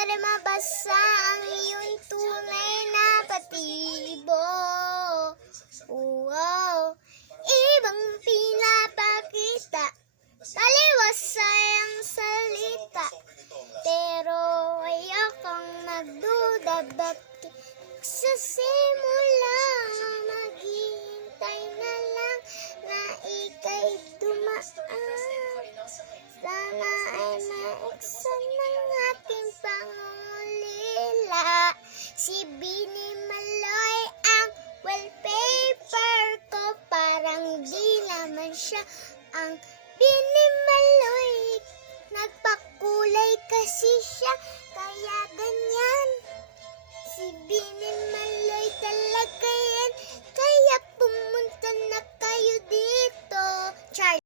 para mabasa ang iyong tunay na patibo. Wow, ibang pinapakita, taliwas ang salita, pero ayokong magduda, bakit sa simula maghihintay na lang na ika'y dumaan. Sana ay maiksan ng ating pangulila. Si Bini Maloy ang wallpaper ko, parang di naman siya ang Bini Maloy. Nagpakulay kasi siya, kaya ganyan. Si Bini Maloy talaga yan, kaya pumunta na kayo dito. Char.